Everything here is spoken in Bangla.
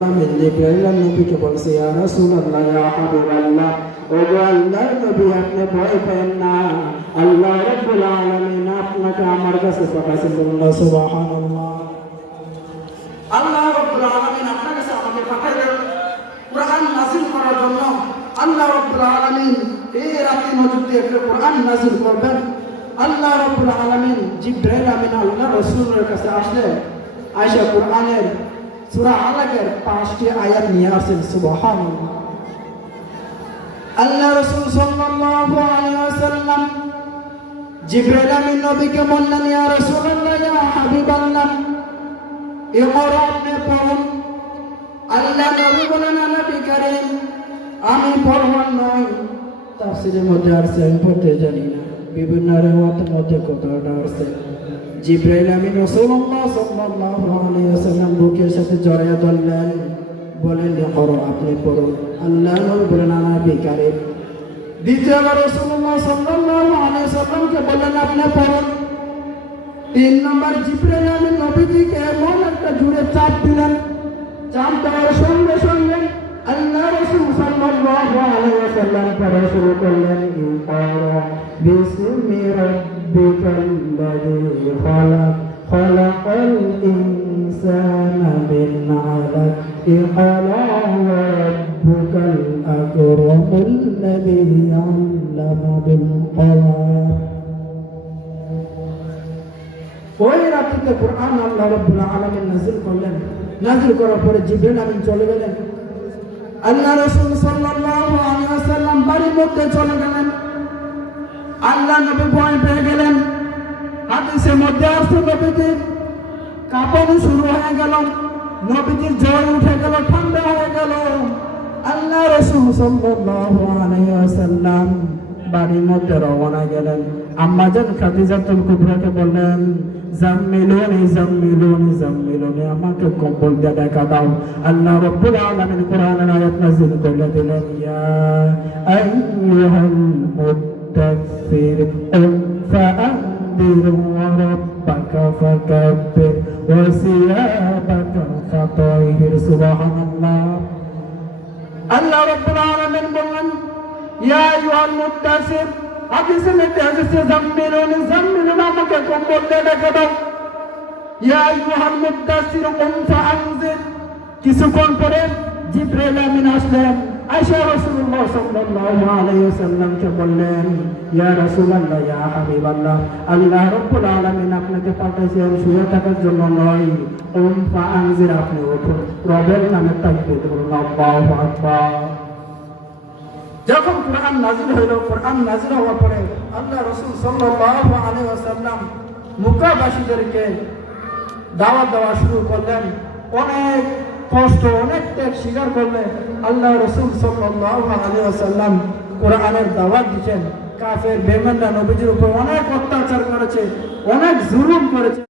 من जिब्राइल नबी के बोल से या रसूल अल्लाह या हबीब अल्लाह ओ अल्लाह नबी अपने भय पेन ना अल्लाह रब्बुल आलमीन আপনাকে আমার কাছে পাঠাইছে বলুন সুবহানাল্লাহ। আল্লাহ রব্বুল আলামিন আপনার কাছে আমাকে পাঠাইলেন কুরআন নাযিল করার জন্য। আল্লাহ রব্বুল আলামিন এই রাতের মধ্যে একটা কুরআন নাযিল করবেন। আল্লাহ রব্বুল আলামিন জিব্রাইল আমিন আল্লাহ রাসূলের কাছে আসলে আয়েশা কুরআনের সূরা আলাকের 5টি আয়াত নিয়ে আসেন। সুবহানাল্লাহ। আল্লাহ রাসূল সাল্লাল্লাহু আলাইহি ওয়াসাল্লাম জিব্রাইল আমিন নবীকে বললেন ইয়া রাসূলুল্লাহ ইয়া হাবিবাল্লাহ ইকরা আপনি পড়ুন। আল্লাহ নবী বলেন নবী করিম আমি পড়বার নয়। তাফসীরের মধ্যে আসছে আমি পড়তে জানি না, বিভিন্ন রিওয়ায়াতের মধ্যে কথাটা আসছে জিব্রাইল আমিন রাসূলুল্লাহ সাল্লাল্লাহু আলাইহি ওয়াসাল্লাম বুকের সাথে জড়িয়ে ধরলেন, বলেন ইকরা আপনি পড়ুন। আল্লাহ নবী বলেন নবী করিম। দ্বিতীয়বার রাসূলুল্লাহ সাল্লাল্লাহু আলাইহি ওয়াসাল্লামকে বললেন আপনি পড়ুন। 3 নম্বর জিব্রাইল আমিন নবীজিকে এমন একটা জোরে চাপ দিলেন, চাপ দেওয়ার সঙ্গে সঙ্গে আল্লাহ রাসূল সাল্লাল্লাহু আলাইহি ওয়াসাল্লাম পড়া শুরু করলেন ইকরা বিসমি রাব্বিকাল্লাযী খালাক খালাকাল ইনসানা মিন আলাক ইকরা ওয়া রাব্বুকাল আকরামুল্লাযী আল্লামা বিল কলাম। ওই রাতে কুরআন আল্লাহ রাব্বুল আলামিন নাযিল করলেন। নাযিল করার পরে জিবরিল আমিন চলে গেলেন। আল্লাহ রাসূল সাল্লাল্লাহু আলাইহি ওয়াসাল্লাম বাড়ির মধ্যে চলে গেলেন। আল্লাহ নবী ভয় পেয়ে গেলেন। হাদিসের মধ্যে আসছে নবীজির কাঁপানো শুরু হয়ে গেল, নবীজির জ্বর উঠে গেল, ঠান্ডা হয়ে গেল। আল্লাহ রাসূল সাল্লাল্লাহু আলাইহি ওয়াসাল্লাম বাড়ির মধ্যে রওনা গেলেন। আম্মা জান খাদিজাতুল কুবরাকে বললেন জাম্মিলুনি জাম্মিলুনি জাম্মিলুনি আমাকে কম্বল দিয়ে ঢাকা দাও। আল্লাহ রাব্বুল আলামিন কোরআনের আয়াত নাযিল করে দিলেন ইয়া আইয়ুহাল মুদ্দাসসির কুম ফাআনদির ওয়া রাব্বাকা ফাকাব্বির ওয়া সিয়াবাকা ফাতাহির। সুবহানাল্লাহ। আল্লাহ রাব্বুল আলামিন বলেন ইয়া আইয়ুহাল মুদ্দাসসির, হাদিসে মধ্যে আসছে জাম্মিলুনি জাম্মিলুনি আমাকে কম্বল দিয়ে ঢেকে দাও। ইয়া আইয়ুহাল মুদ্দাসসির কুম ফাআনজির। কিছুক্ষণ পরে জিবরাইল আমিন আসলেন। আয়েশা রাসূলুল্লাহ সাল্লাল্লাহু আলাইহি ওয়াসাল্লামকে বললেন ইয়া রাসূলুল্লাহ ইয়া হাবিবাল্লাহ আল্লাহ রাব্বুল আলামিন আপনাকে পাঠাইছেন শুয়ে থাকার জন্য নয়, কুম ফাআনজির আপনি উঠুন, রবের নামে তাকবীর করুন, আল্লাহু আকবার। যখন কুরআন নাযিল হইল, কুরআন নাযিল হওয়ার পরে আল্লাহ রাসূল সাল্লাল্লাহু আলাইহি ওয়াসাল্লাম মক্কাবাসীদেরকে দাওয়াত দেওয়া শুরু করলেন। অনেক কষ্ট অনেক ত্যাগ স্বীকার করলে আল্লাহ রাসূল সাল্লাল্লাহু আলাইহি ওয়াসাল্লাম কুরআনের দাওয়াত দিয়েছেন। কাফের বেঈমানরা নবীজির উপর অনেক অত্যাচার করেছে, অনেক জুলুম করেছে।